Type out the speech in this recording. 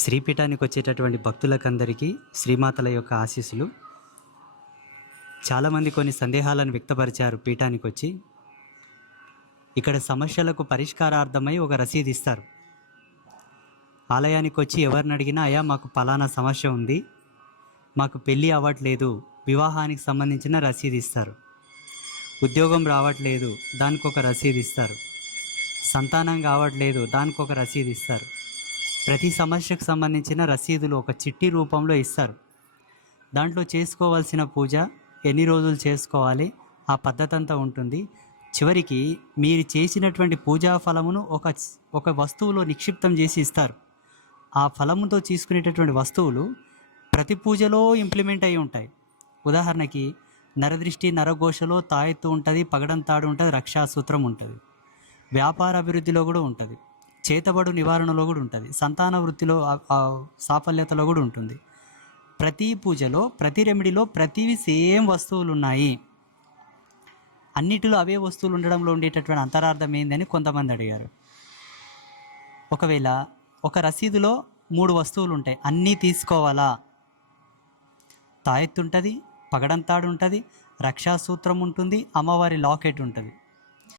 శ్రీపీఠానికి వచ్చేటటువంటి భక్తులకందరికీ శ్రీమాతల యొక్క ఆశీస్సులు. చాలామంది కొన్ని సందేహాలను వ్యక్తపరిచారు. పీఠానికి వచ్చి ఇక్కడ సమస్యలకు పరిష్కారార్థమై ఒక రసీదు ఇస్తారు. ఆలయానికి వచ్చి ఎవరిని అడిగినా, అయ్యా మాకు పలానా సమస్య ఉంది, మాకు పెళ్ళి అవ్వట్లేదు, వివాహానికి సంబంధించిన రసీదు ఇస్తారు. ఉద్యోగం రావట్లేదు, దానికి ఒక రసీదు ఇస్తారు. సంతానం కావట్లేదు, దానికి ఒక రసీదు ఇస్తారు. ప్రతి సమస్యకు సంబంధించిన రసీదులు ఒక చిట్టి రూపంలో ఇస్తారు. దాంట్లో చేసుకోవాల్సిన పూజ, ఎన్ని రోజులు చేసుకోవాలి, ఆ పద్ధతి అంతా ఉంటుంది. చివరికి మీరు చేసినటువంటి పూజా ఫలమును ఒక వస్తువులో నిక్షిప్తం చేసి ఇస్తారు. ఆ ఫలముతో తీసుకునేటటువంటి వస్తువులు ప్రతి పూజలో ఇంప్లిమెంట్ అయి ఉంటాయి. ఉదాహరణకి నరదృష్టి నరఘోషలో తాయెత్తు ఉంటుంది, పగడం తాడు ఉంటుంది, రక్షాసూత్రం ఉంటుంది. వ్యాపార అభివృద్ధిలో కూడా ఉంటుంది, చేతబడు నివారణలో కూడా ఉంటుంది, సంతాన వృత్తిలో సాఫల్యతలో కూడా ఉంటుంది. ప్రతి పూజలో, ప్రతి రెమెడీలో ప్రతివి సేమ్ వస్తువులు ఉన్నాయి. అన్నిటిలో అవే వస్తువులు ఉండడంలో ఉండేటటువంటి అంతరార్థం ఏందని కొంతమంది అడిగారు. ఒకవేళ ఒక రసీదులో 3 వస్తువులు ఉంటాయి, అన్నీ తీసుకోవాలా? తాయెత్తు ఉంటుంది, పగడంతాడు ఉంటుంది, రక్షాసూత్రం ఉంటుంది, అమ్మవారి లాకెట్ ఉంటుంది.